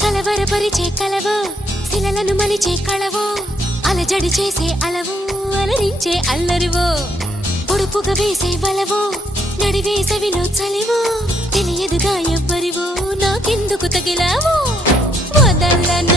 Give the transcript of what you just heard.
కలవరపరిచే కలవో శిలలను మలిచే కళవో అలజడి చేసే అలవో అలరించే అల్లరివో పొడుపుగా వేసే బలవో నడివేసవిలో చలివో తెలియదుగా ఎవ్వరివో నాకెందుకు తగిలావో వదలను